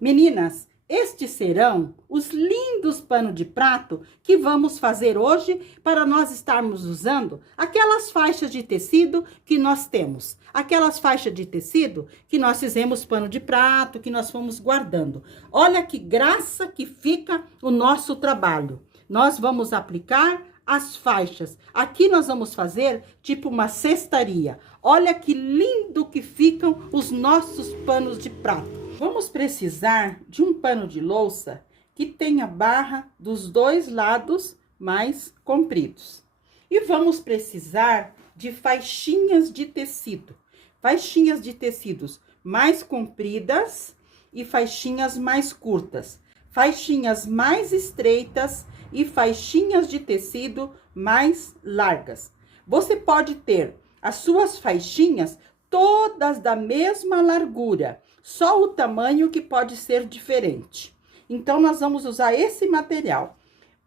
Meninas, estes serão os lindos panos de prato que vamos fazer hoje para nós estarmos usando aquelas faixas de tecido que nós temos. Aquelas faixas de tecido que nós fizemos pano de prato, que nós fomos guardando. Olha que graça que fica o nosso trabalho. Nós vamos aplicar as faixas. Aqui nós vamos fazer tipo uma cestaria. Olha que lindo que ficam os nossos panos de prato. Vamos precisar de um pano de louça que tenha barra dos dois lados mais compridos. E vamos precisar de faixinhas de tecido. Faixinhas de tecidos mais compridas e faixinhas mais curtas. Faixinhas mais estreitas e faixinhas de tecido mais largas. Você pode ter as suas faixinhas todas da mesma largura, só o tamanho que pode ser diferente. Então, nós vamos usar esse material.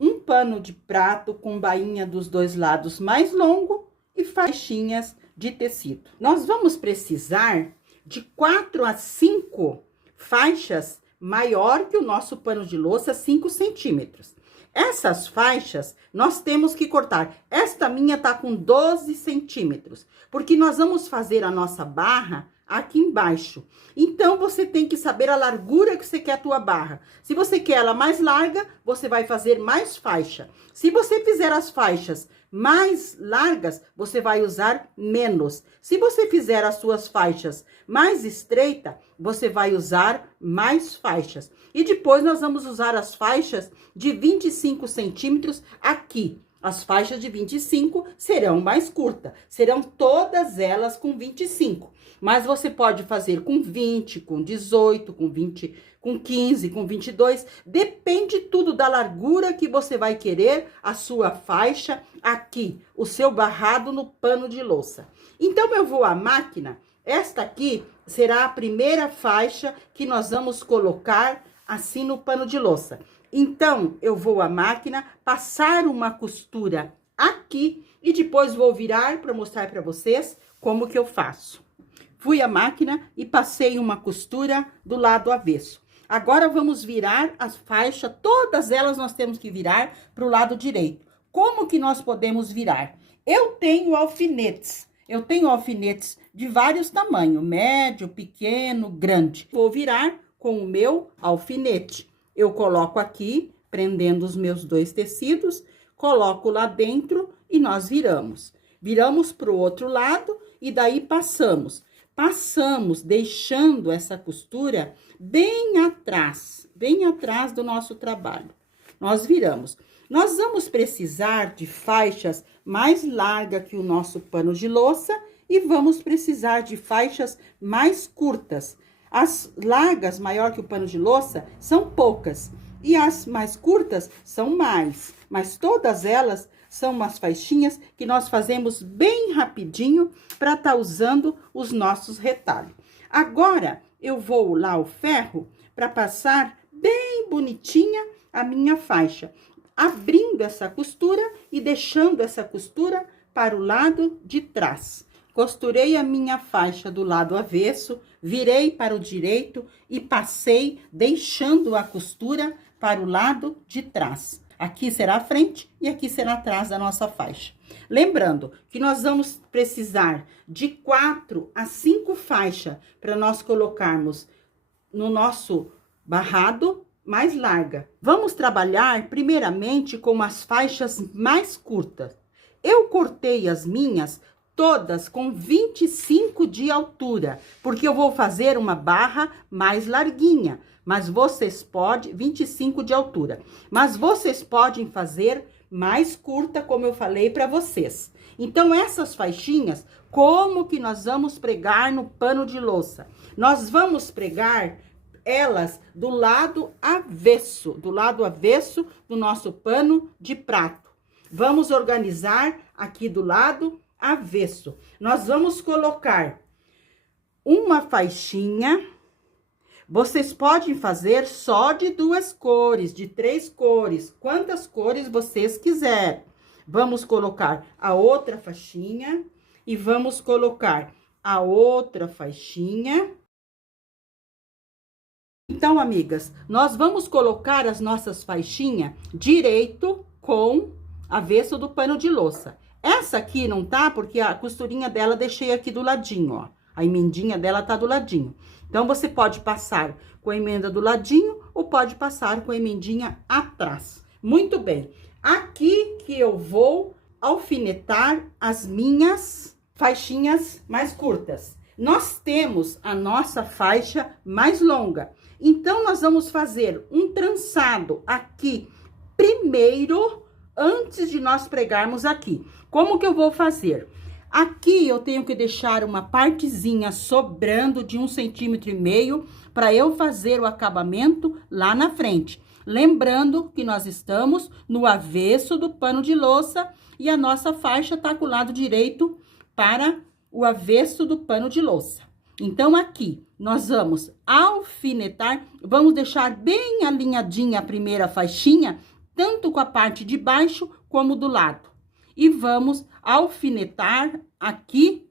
Um pano de prato com bainha dos dois lados mais longo e faixinhas de tecido. Nós vamos precisar de 4 a 5 faixas maior que o nosso pano de louça, 5 centímetros. Essas faixas, nós temos que cortar. Esta minha tá com 12 centímetros, porque nós vamos fazer a nossa barra aqui embaixo. Então, você tem que saber a largura que você quer a tua barra. Se você quer ela mais larga, você vai fazer mais faixa. Se você fizer as faixas mais largas, você vai usar menos. Se você fizer as suas faixas mais estreita, você vai usar mais faixas. E depois nós vamos usar as faixas de 25 centímetros aqui. As faixas de 25 serão mais curtas, serão todas elas com 25. Mas você pode fazer com 20, com 18, com 20, com 15, com 22. Depende tudo da largura que você vai querer a sua faixa aqui, o seu barrado no pano de louça. Então, eu vou à máquina. Esta aqui será a primeira faixa que nós vamos colocar assim no pano de louça. Então, eu vou à máquina, passar uma costura aqui e depois vou virar para mostrar para vocês como que eu faço. Fui à máquina e passei uma costura do lado avesso. Agora, vamos virar as faixas, todas elas nós temos que virar para o lado direito. Como que nós podemos virar? Eu tenho alfinetes de vários tamanhos, médio, pequeno, grande. Vou virar com o meu alfinete. Eu coloco aqui, prendendo os meus dois tecidos, coloco lá dentro e nós viramos. Viramos para o outro lado e daí passamos. Passamos deixando essa costura bem atrás do nosso trabalho. Nós viramos. Nós vamos precisar de faixas mais largas que o nosso pano de louça e vamos precisar de faixas mais curtas. As largas, maior que o pano de louça, são poucas. E as mais curtas são mais. Mas todas elas são umas faixinhas que nós fazemos bem rapidinho para estar usando os nossos retalhos. Agora, eu vou lá ao ferro para passar bem bonitinha a minha faixa. Abrindo essa costura e deixando essa costura para o lado de trás. Costurei a minha faixa do lado avesso, virei para o direito e passei deixando a costura para o lado de trás. Aqui será a frente e aqui será atrás da nossa faixa. Lembrando que nós vamos precisar de 4 a 5 faixas para nós colocarmos no nosso barrado mais larga. Vamos trabalhar primeiramente com as faixas mais curtas. Eu cortei as minhas todas com 25 de altura, porque eu vou fazer uma barra mais larguinha, mas vocês podem, 25 de altura, mas vocês podem fazer mais curta, como eu falei para vocês. Então, essas faixinhas, como que nós vamos pregar no pano de louça? Nós vamos pregar elas do lado avesso do nosso pano de prato. Vamos organizar aqui do lado avesso. Nós vamos colocar uma faixinha. Vocês podem fazer só de 2 cores, de 3 cores, quantas cores vocês quiserem. Vamos colocar a outra faixinha e vamos colocar a outra faixinha Então, amigas, nós vamos colocar as nossas faixinhas direito com avesso do pano de louça. Essa aqui não tá, porque a costurinha dela deixei aqui do ladinho, ó. A emendinha dela tá do ladinho. Então, você pode passar com a emenda do ladinho ou pode passar com a emendinha atrás. Muito bem. Aqui que eu vou alfinetar as minhas faixinhas mais curtas. Nós temos a nossa faixa mais longa. Então, nós vamos fazer um trançado aqui primeiro, antes de nós pregarmos aqui. Como que eu vou fazer? Aqui eu tenho que deixar uma partezinha sobrando de 1,5 centímetro para eu fazer o acabamento lá na frente. Lembrando que nós estamos no avesso do pano de louça e a nossa faixa tá com o lado direito para o avesso do pano de louça. Então, aqui, nós vamos alfinetar, vamos deixar bem alinhadinha a primeira faixinha, tanto com a parte de baixo como do lado. E vamos alfinetar aqui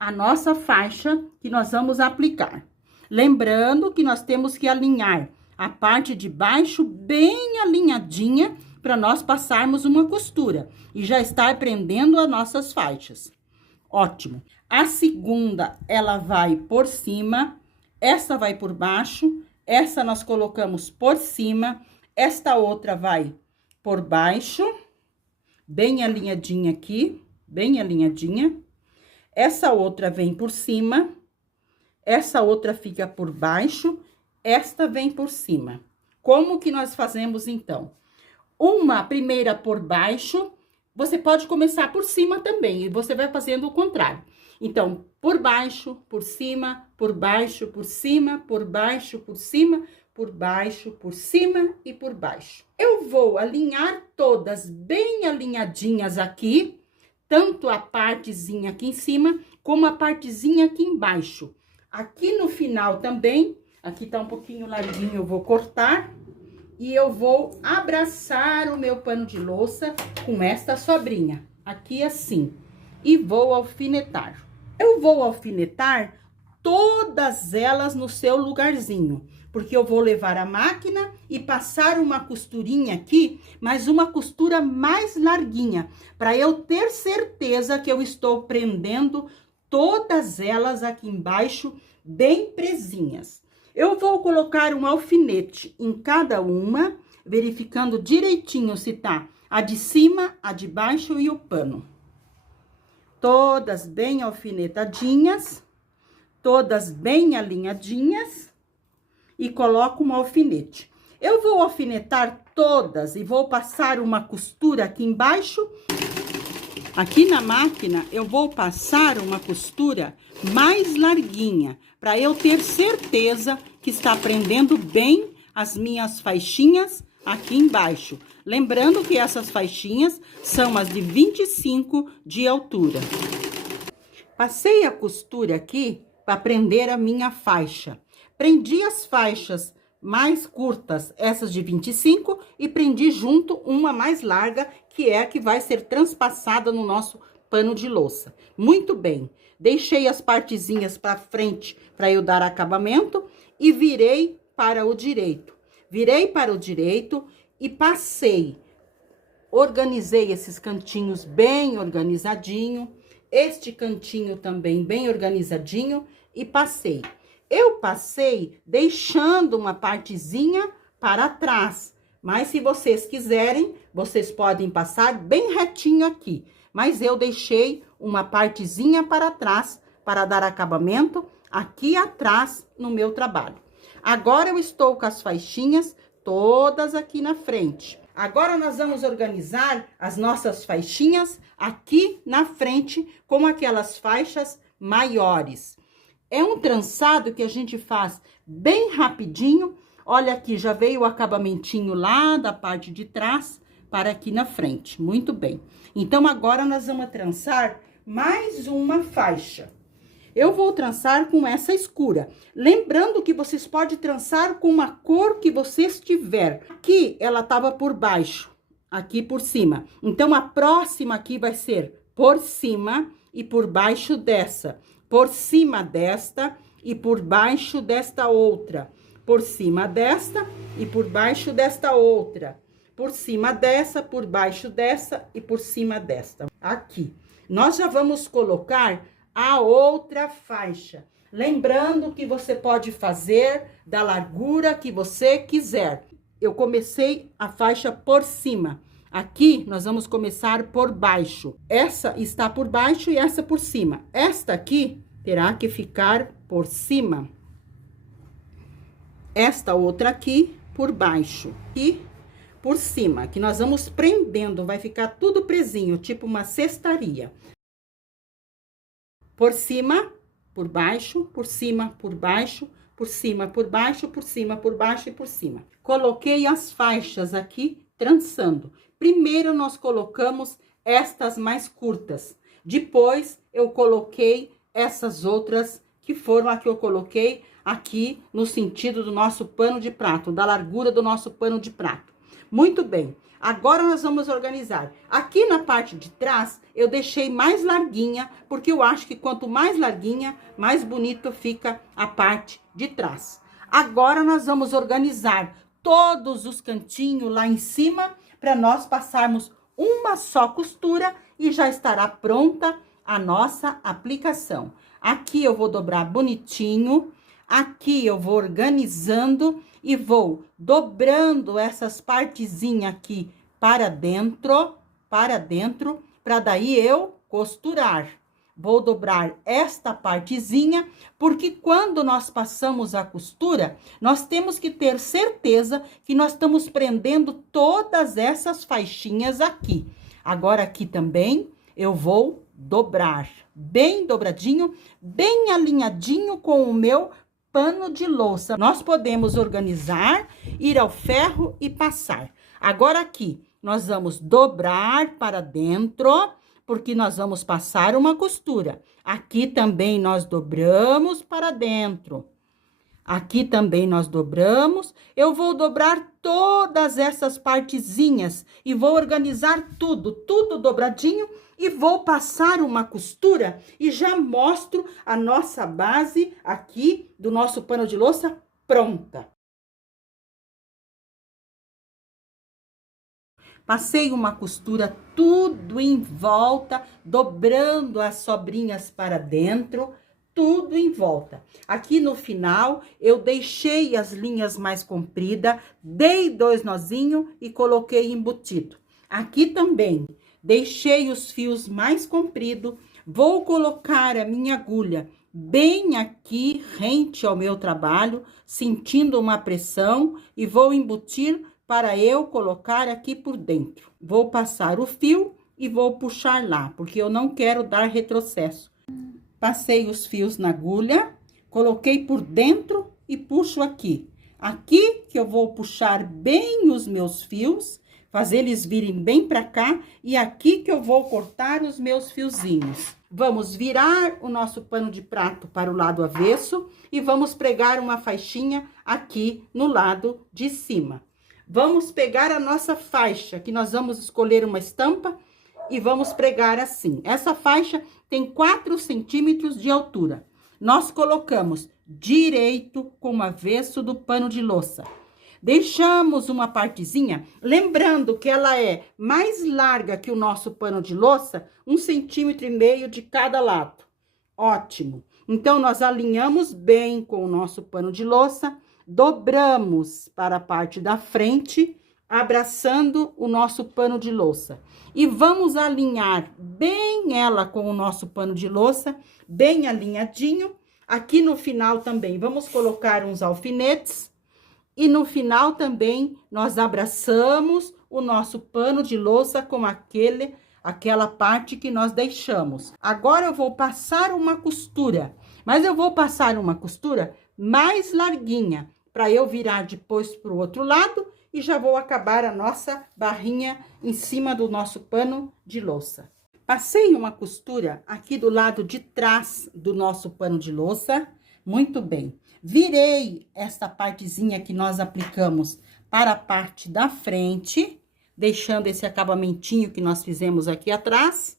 a nossa faixa que nós vamos aplicar. Lembrando que nós temos que alinhar a parte de baixo bem alinhadinha para nós passarmos uma costura e já estar prendendo as nossas faixas. Ótimo. A segunda, ela vai por cima, essa vai por baixo, essa nós colocamos por cima, esta outra vai por baixo, bem alinhadinha aqui, bem alinhadinha. Essa outra vem por cima, essa outra fica por baixo, esta vem por cima. Como que nós fazemos, então? Uma primeira por baixo, você pode começar por cima também, e você vai fazendo o contrário. Então, por baixo, por cima, por baixo, por cima, por baixo, por cima, por baixo, por cima e por baixo. Eu vou alinhar todas bem alinhadinhas aqui, tanto a partezinha aqui em cima, como a partezinha aqui embaixo. Aqui no final também, aqui tá um pouquinho larguinho, eu vou cortar. E eu vou abraçar o meu pano de louça com esta sobrinha, aqui assim. E vou alfinetar. Eu vou alfinetar todas elas no seu lugarzinho, porque eu vou levar a máquina e passar uma costurinha aqui, mas uma costura mais larguinha, para eu ter certeza que eu estou prendendo todas elas aqui embaixo bem presinhas. Eu vou colocar um alfinete em cada uma, verificando direitinho se tá a de cima, a de baixo e o pano. Todas bem alfinetadinhas, todas bem alinhadinhas e coloco um alfinete. Eu vou alfinetar todas e vou passar uma costura aqui embaixo. Aqui na máquina, eu vou passar uma costura mais larguinha, para eu ter certeza que está prendendo bem as minhas faixinhas aqui embaixo. Lembrando que essas faixinhas são as de 25 de altura. Passei a costura aqui para prender a minha faixa. Prendi as faixas mais curtas, essas de 25, e prendi junto uma mais larga, que é a que vai ser transpassada no nosso pano de louça. Muito bem. Deixei as partezinhas para frente para eu dar acabamento e virei para o direito. Virei para o direito e passei. Organizei esses cantinhos bem organizadinho, este cantinho também bem organizadinho e passei. Eu passei deixando uma partezinha para trás, mas se vocês quiserem, vocês podem passar bem retinho aqui. Mas eu deixei uma partezinha para trás para dar acabamento aqui atrás no meu trabalho. Agora eu estou com as faixinhas todas aqui na frente. Agora nós vamos organizar as nossas faixinhas aqui na frente com aquelas faixas maiores. É um trançado que a gente faz bem rapidinho. Olha aqui, já veio o acabamentinho lá da parte de trás para aqui na frente. Muito bem. Então, agora nós vamos trançar mais uma faixa. Eu vou trançar com essa escura. Lembrando que vocês podem trançar com uma cor que vocês tiver. Aqui, ela estava por baixo, aqui por cima. Então, a próxima aqui vai ser por cima e por baixo dessa. Por cima desta e por baixo desta outra. por cima desta e por baixo desta outra. Por cima dessa, por baixo dessa e por cima desta. Aqui. Nós já vamos colocar a outra faixa. Lembrando que você pode fazer da largura que você quiser. Eu comecei a faixa por cima. Aqui, nós vamos começar por baixo. Essa está por baixo e essa por cima. Esta aqui terá que ficar por cima. Esta outra aqui por baixo e por cima, que nós vamos prendendo, vai ficar tudo presinho, tipo uma cestaria. Por cima, por baixo, por cima, por baixo, por cima, por baixo, por cima, por baixo e por cima. Coloquei as faixas aqui, trançando. Primeiro, nós colocamos estas mais curtas. Depois, eu coloquei essas outras, que foram a que eu coloquei aqui no sentido do nosso pano de prato, da largura do nosso pano de prato. Muito bem. Agora, nós vamos organizar. Aqui na parte de trás, eu deixei mais larguinha, porque eu acho que quanto mais larguinha, mais bonito fica a parte de trás. Agora, nós vamos organizar todos os cantinhos lá em cima, para nós passarmos uma só costura e já estará pronta a nossa aplicação. Aqui eu vou dobrar bonitinho, aqui eu vou organizando e vou dobrando essas partezinhas aqui para dentro, para daí eu costurar. Vou dobrar esta partezinha, porque quando nós passamos a costura, nós temos que ter certeza que nós estamos prendendo todas essas faixinhas aqui. Agora, aqui também, eu vou dobrar bem dobradinho, bem alinhadinho com o meu pano de louça. Nós podemos organizar, ir ao ferro e passar. Agora, aqui, nós vamos dobrar para dentro, porque nós vamos passar uma costura. Aqui também nós dobramos para dentro. Aqui também nós dobramos. Eu vou dobrar todas essas partezinhas e vou organizar tudo dobradinho e vou passar uma costura e já mostro a nossa base aqui do nosso pano de louça pronta. Passei uma costura tudo em volta, dobrando as sobrinhas para dentro, tudo em volta. Aqui no final, eu deixei as linhas mais compridas, dei 2 nozinhos e coloquei embutido. Aqui também, deixei os fios mais compridos, vou colocar a minha agulha bem aqui, rente ao meu trabalho, sentindo uma pressão e vou embutir para eu colocar aqui por dentro. Vou passar o fio e vou puxar lá, porque eu não quero dar retrocesso. Passei os fios na agulha, coloquei por dentro e puxo aqui. Aqui que eu vou puxar bem os meus fios, fazer eles virem bem para cá, e aqui que eu vou cortar os meus fiozinhos. Vamos virar o nosso pano de prato para o lado avesso e vamos pregar uma faixinha aqui no lado de cima. Vamos pegar a nossa faixa, que nós vamos escolher uma estampa e vamos pregar assim. Essa faixa tem 4 centímetros de altura. Nós colocamos direito com o avesso do pano de louça. Deixamos uma partezinha, lembrando que ela é mais larga que o nosso pano de louça, 1,5 centímetros de cada lado. Ótimo! Então, nós alinhamos bem com o nosso pano de louça, dobramos para a parte da frente, abraçando o nosso pano de louça. E vamos alinhar bem ela com o nosso pano de louça, bem alinhadinho. Aqui no final também, vamos colocar uns alfinetes. E no final também, nós abraçamos o nosso pano de louça com aquela parte que nós deixamos. Agora, eu vou passar uma costura, mas eu vou passar uma costura mais larguinha, para eu virar depois para o outro lado e já vou acabar a nossa barrinha em cima do nosso pano de louça. Passei uma costura aqui do lado de trás do nosso pano de louça, muito bem. Virei esta partezinha que nós aplicamos para a parte da frente, deixando esse acabamentinho que nós fizemos aqui atrás,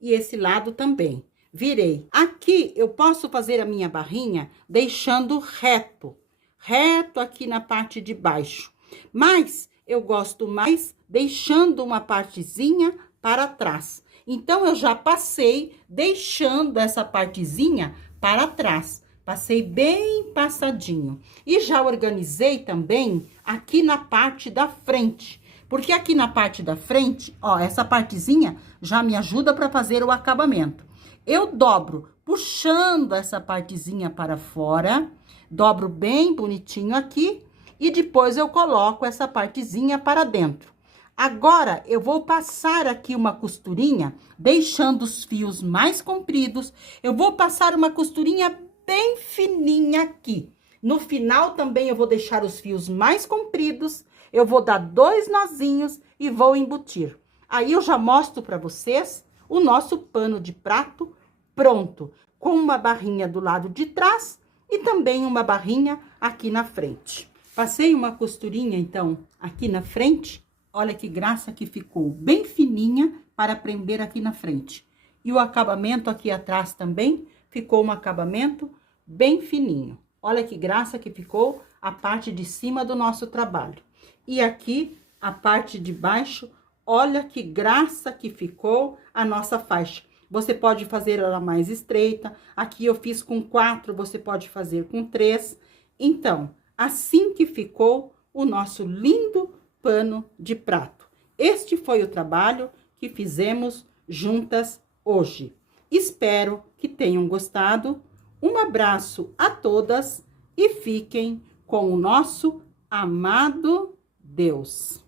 e esse lado também. Virei. Aqui, eu posso fazer a minha barrinha deixando reto, reto aqui na parte de baixo. Mas eu gosto mais deixando uma partezinha para trás. Então, eu já passei deixando essa partezinha para trás. Passei bem passadinho. E já organizei também aqui na parte da frente. Porque aqui na parte da frente, ó, essa partezinha já me ajuda para fazer o acabamento. Eu dobro, puxando essa partezinha para fora, dobro bem bonitinho aqui e depois eu coloco essa partezinha para dentro. Agora, eu vou passar aqui uma costurinha, deixando os fios mais compridos. Eu vou passar uma costurinha bem fininha aqui. No final também eu vou deixar os fios mais compridos. Eu vou dar 2 nozinhos e vou embutir. Aí eu já mostro para vocês o nosso pano de prato pronto, com uma barrinha do lado de trás e também uma barrinha aqui na frente. Passei uma costurinha, então, aqui na frente. Olha que graça que ficou, bem fininha para prender aqui na frente. E o acabamento aqui atrás também ficou um acabamento bem fininho. Olha que graça que ficou a parte de cima do nosso trabalho. E aqui, a parte de baixo, olha que graça que ficou a nossa faixa. Você pode fazer ela mais estreita. Aqui eu fiz com 4, você pode fazer com 3. Então, assim que ficou o nosso lindo pano de prato. Este foi o trabalho que fizemos juntas hoje. Espero que tenham gostado. Um abraço a todas e fiquem com o nosso amado Deus.